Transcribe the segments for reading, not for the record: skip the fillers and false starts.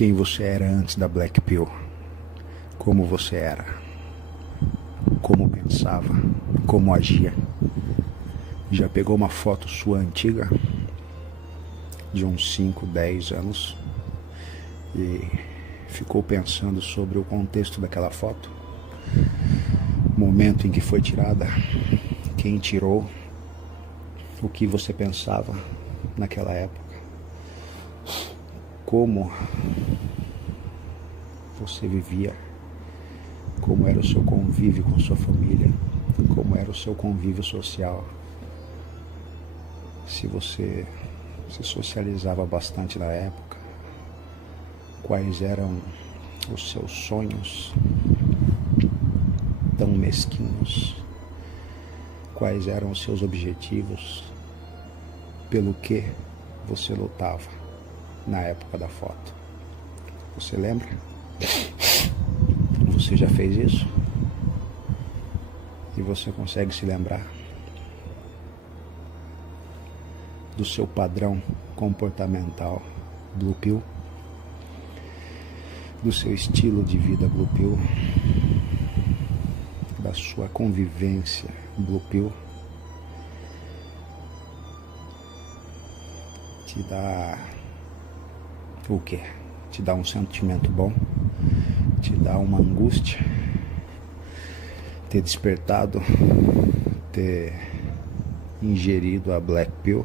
quem você era antes da Black Pill, como você era, como pensava, como agia. Já pegou uma foto sua antiga, de uns 5, 10 anos, e ficou pensando sobre o contexto daquela foto, momento em que foi tirada, quem tirou, o que você pensava naquela época, como você vivia, como era o seu convívio com sua família, como era o seu convívio social, se você se socializava bastante na época, quais eram os seus sonhos tão mesquinhos, quais eram os seus objetivos, pelo que você lutava na época da foto. Você lembra? Você já fez isso? E você consegue se lembrar do seu padrão comportamental Blue Pill, do seu estilo de vida Blue Pill, da sua convivência Blue Pill? Te dá o quê? Te dá um sentimento bom? Te dá uma angústia? Ter despertado, ter ingerido a Black Pill,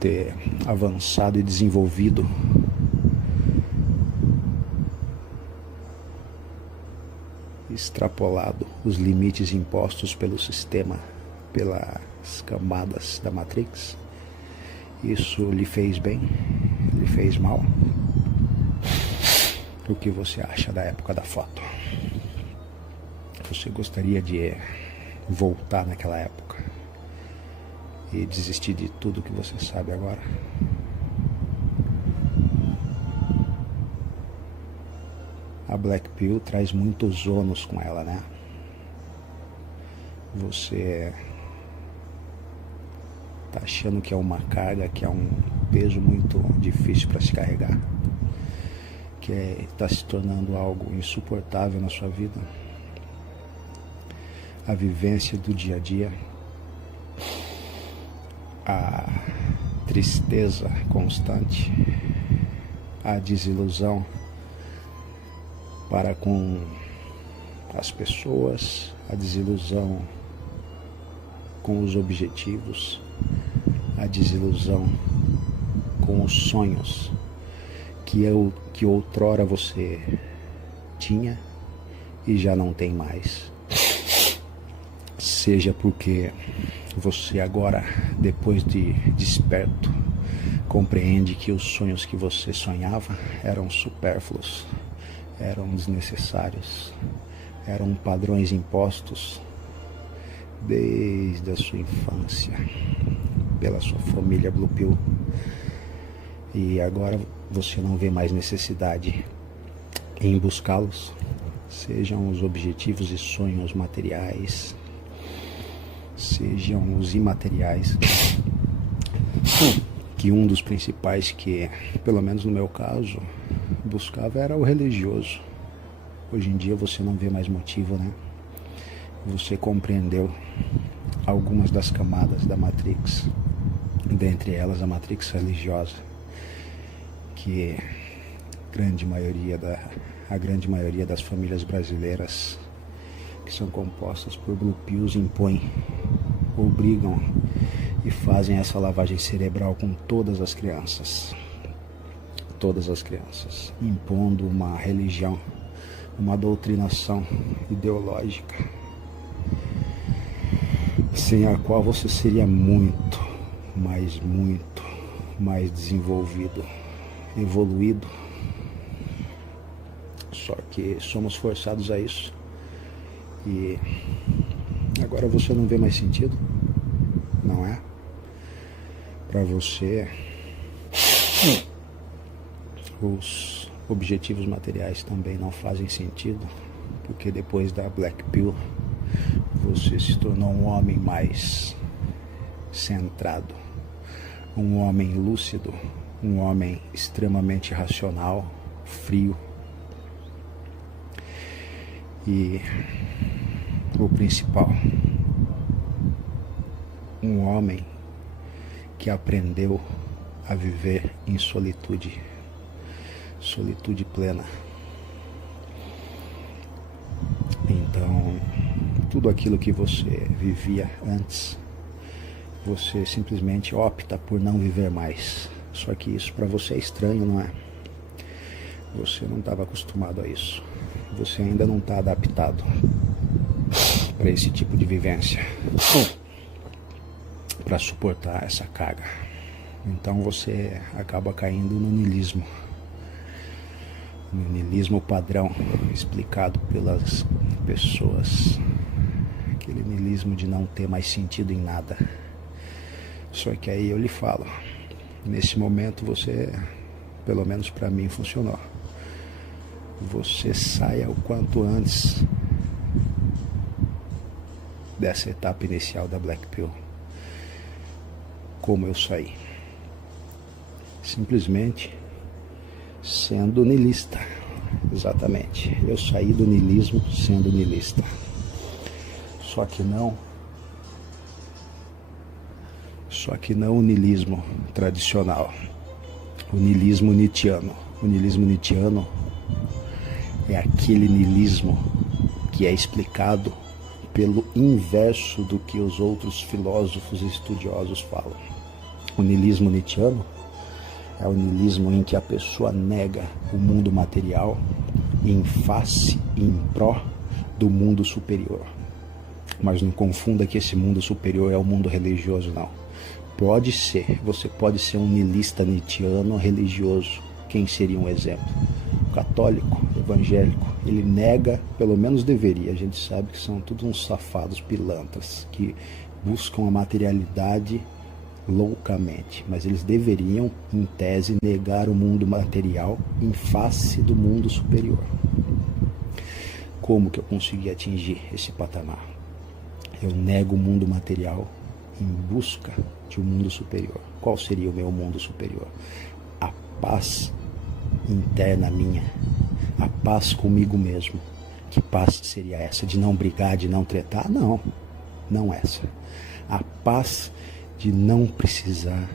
ter avançado e desenvolvido extrapolado os limites impostos pelo sistema, pelas camadas da Matrix? Isso lhe fez bem? Lhe fez mal? O que você acha da época da foto? Você gostaria de voltar naquela época e desistir de tudo que você sabe agora? A Black Pill traz muitos ônus com ela, né? Você tá achando que é uma carga, que é um peso muito difícil para se carregar, que está se tornando algo insuportável na sua vida. A vivência do dia a dia, a tristeza constante, a desilusão para com as pessoas, a desilusão com os objetivos, a desilusão com os sonhos que outrora você tinha e já não tem mais. Seja porque você agora, depois de desperto, compreende que os sonhos que você sonhava eram supérfluos, eram desnecessários, eram padrões impostos desde a sua infância pela sua família Blue Pill, e agora você não vê mais necessidade em buscá-los, sejam os objetivos e sonhos materiais, sejam os imateriais, que um dos principais que, pelo menos no meu caso, buscava era o religioso. Hoje em dia você não vê mais motivo, né? Você compreendeu algumas das camadas da Matrix, dentre elas a Matrix religiosa, que a grande maioria das famílias brasileiras que são compostas por Blue Pills impõem, obrigam e fazem essa lavagem cerebral com todas as crianças, impondo uma religião, uma doutrinação ideológica, sem a qual você seria muito mais desenvolvido, evoluído. Só que somos forçados a isso, e agora você não vê mais sentido, não é? Para você, os objetivos materiais também não fazem sentido, porque depois da Black Pill você se tornou um homem mais centrado, um homem lúcido, um homem extremamente racional, frio, e o principal, um homem que aprendeu a viver em solitude, solitude plena. Então, tudo aquilo que você vivia antes, você simplesmente opta por não viver mais. Só que isso para você é estranho, não é? Você não estava acostumado a isso. Você ainda não está adaptado para esse tipo de vivência, para suportar essa carga. Então você acaba caindo no niilismo. No niilismo padrão explicado pelas pessoas. Aquele niilismo de não ter mais sentido em nada. Só que aí eu lhe falo, nesse momento você, pelo menos para mim, funcionou. Você saia o quanto antes dessa etapa inicial da Black Pill. Como eu saí? Simplesmente sendo niilista. Exatamente. Eu saí do niilismo sendo niilista. Só que não o niilismo tradicional. O niilismo nietzschiano. O niilismo nietzschiano é aquele niilismo que é explicado pelo inverso do que os outros filósofos e estudiosos falam. O niilismo nietzschiano é o niilismo em que a pessoa nega o mundo material em face e em pró do mundo superior. Mas não confunda que esse mundo superior é o mundo religioso, não. Pode ser, você pode ser um niilista nietzschiano religioso. Quem seria um exemplo? Católico, evangélico. Ele nega, pelo menos deveria, a gente sabe que são todos uns safados pilantras que buscam a materialidade loucamente, mas eles deveriam, em tese, negar o mundo material em face do mundo superior. Como que eu consegui atingir esse patamar? Eu nego o mundo material em busca de um mundo superior. Qual seria o meu mundo superior? A paz interna minha, a paz comigo mesmo. Que paz seria essa? De não brigar, de não tretar? Não, não essa. A paz de não precisar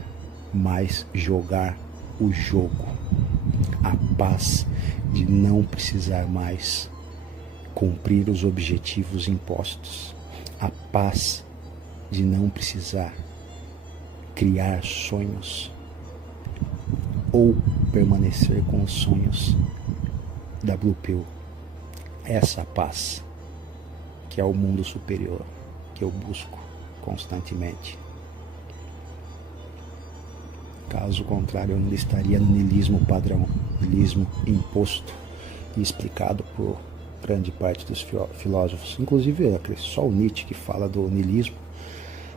mais jogar o jogo. A paz de não precisar mais cumprir os objetivos impostos. A paz de não precisar criar sonhos ou permanecer com os sonhos da Blue Pill. Essa paz que é o mundo superior que eu busco constantemente. Caso contrário, eu não estaria no niilismo padrão, niilismo imposto e explicado por grande parte dos filósofos. Inclusive, só o Nietzsche que fala do niilismo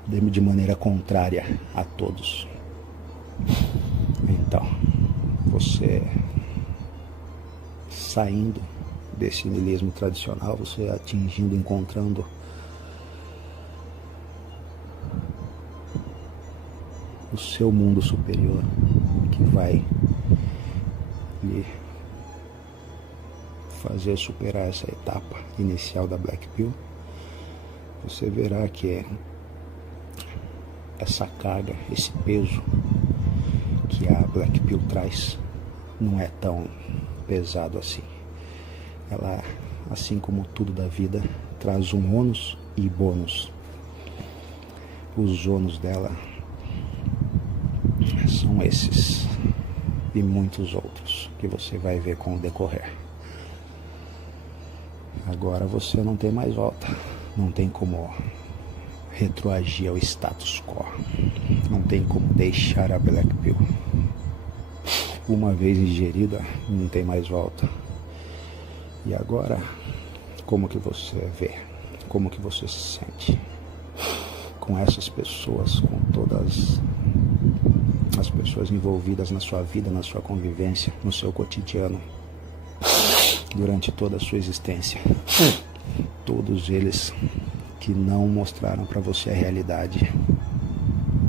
de maneira contrária a todos. Então, você saindo desse niilismo tradicional, você atingindo, encontrando o seu mundo superior, que vai lhe fazer superar essa etapa inicial da Black Pill, você verá que essa carga, esse peso que a Black Pill traz não é tão pesado assim. Ela, assim como tudo da vida, traz um ônus e bônus. Os ônus dela são esses e muitos outros que você vai ver com o decorrer. Agora você não tem mais volta, não tem como retroagir ao status quo, não tem como deixar a Black Pill. Uma vez ingerida, não tem mais volta. E agora, como que você vê? Como que você se sente com essas pessoas, com todas as pessoas envolvidas na sua vida, na sua convivência, no seu cotidiano, durante toda a sua existência? Todos eles que não mostraram para você a realidade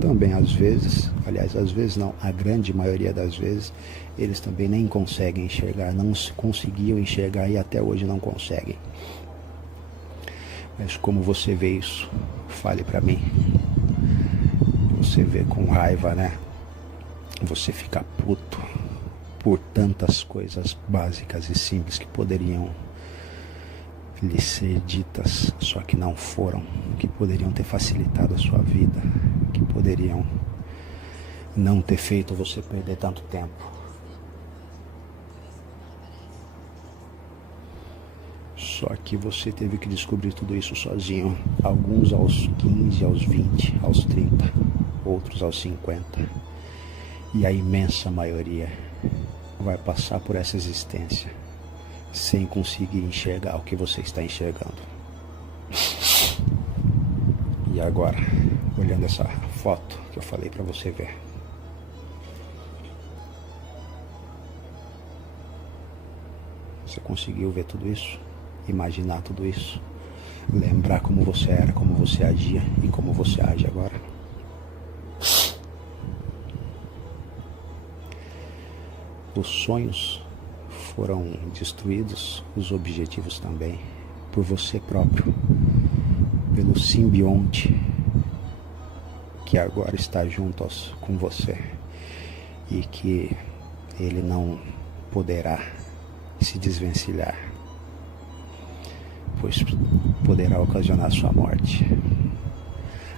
também às vezes, aliás, às vezes não, a grande maioria das vezes, eles também nem conseguem enxergar, não conseguiam enxergar e até hoje não conseguem. Mas como você vê isso? Fale pra mim. Você vê com raiva, né? Você fica puto por tantas coisas básicas e simples que poderiam lhe ser ditas, só que não foram, que poderiam ter facilitado a sua vida, que poderiam não ter feito você perder tanto tempo. Só que você teve que descobrir tudo isso sozinho. Alguns aos 15, aos 20, aos 30, outros aos 50. E a imensa maioria vai passar por essa existência sem conseguir enxergar o que você está enxergando. E agora, olhando essa foto que eu falei para você ver, você conseguiu ver tudo isso? Imaginar tudo isso? Lembrar como você era, como você agia e como você age agora? Os sonhos foram destruídos, os objetivos também, por você próprio, pelo simbionte que agora está junto com você e que ele não poderá se desvencilhar, pois poderá ocasionar sua morte.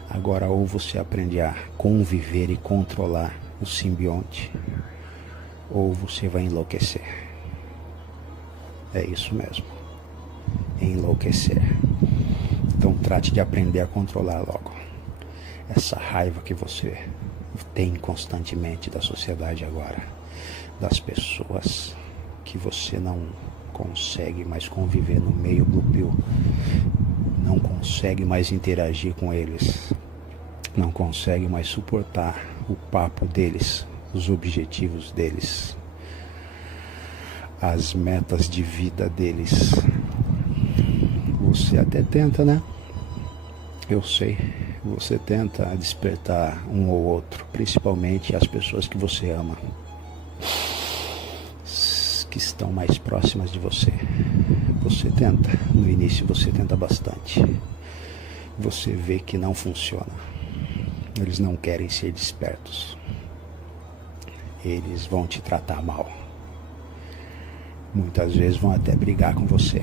Agora, ou você aprende a conviver e controlar o simbionte, ou você vai enlouquecer. É isso mesmo, enlouquecer. Então trate de aprender a controlar logo essa raiva que você tem constantemente da sociedade agora, das pessoas que você não consegue mais conviver no meio Blue Pill, não consegue mais interagir com eles, não consegue mais suportar o papo deles, os objetivos deles, as metas de vida deles. Você até tenta, né? Eu sei, você tenta despertar um ou outro, principalmente as pessoas que você ama, que estão mais próximas de você. Você tenta, no início você tenta bastante. Você vê que não funciona. Eles não querem ser despertos. Eles vão te tratar mal. Muitas vezes vão até brigar com você.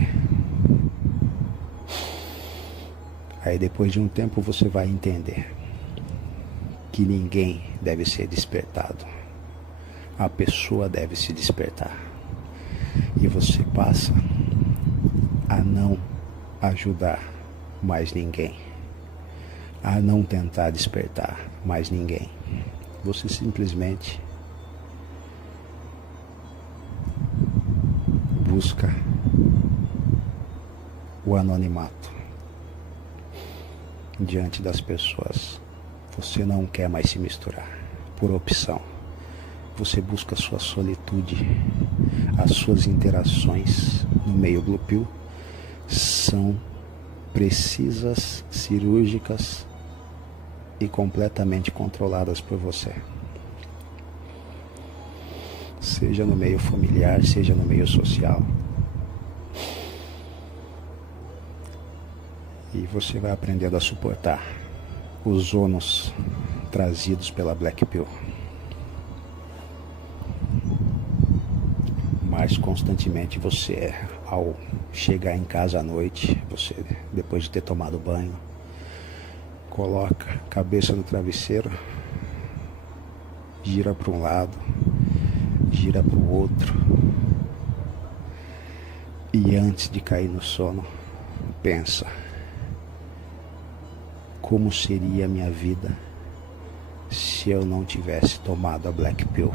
Aí depois de um tempo você vai entender que ninguém deve ser despertado. A pessoa deve se despertar. E você passa a não ajudar mais ninguém, a não tentar despertar mais ninguém. Você simplesmente busca o anonimato diante das pessoas. Você não quer mais se misturar por opção. Você busca a sua solitude. As suas interações no meio Blue Pill são precisas, cirúrgicas e completamente controladas por você. Seja no meio familiar, seja no meio social. E você vai aprendendo a suportar os ônus trazidos pela Black Pill. Mas constantemente você, ao chegar em casa à noite, você, depois de ter tomado banho, coloca a cabeça no travesseiro, gira para um lado, gira para o outro, e antes de cair no sono, pensa: como seria a minha vida se eu não tivesse tomado a Black Pill?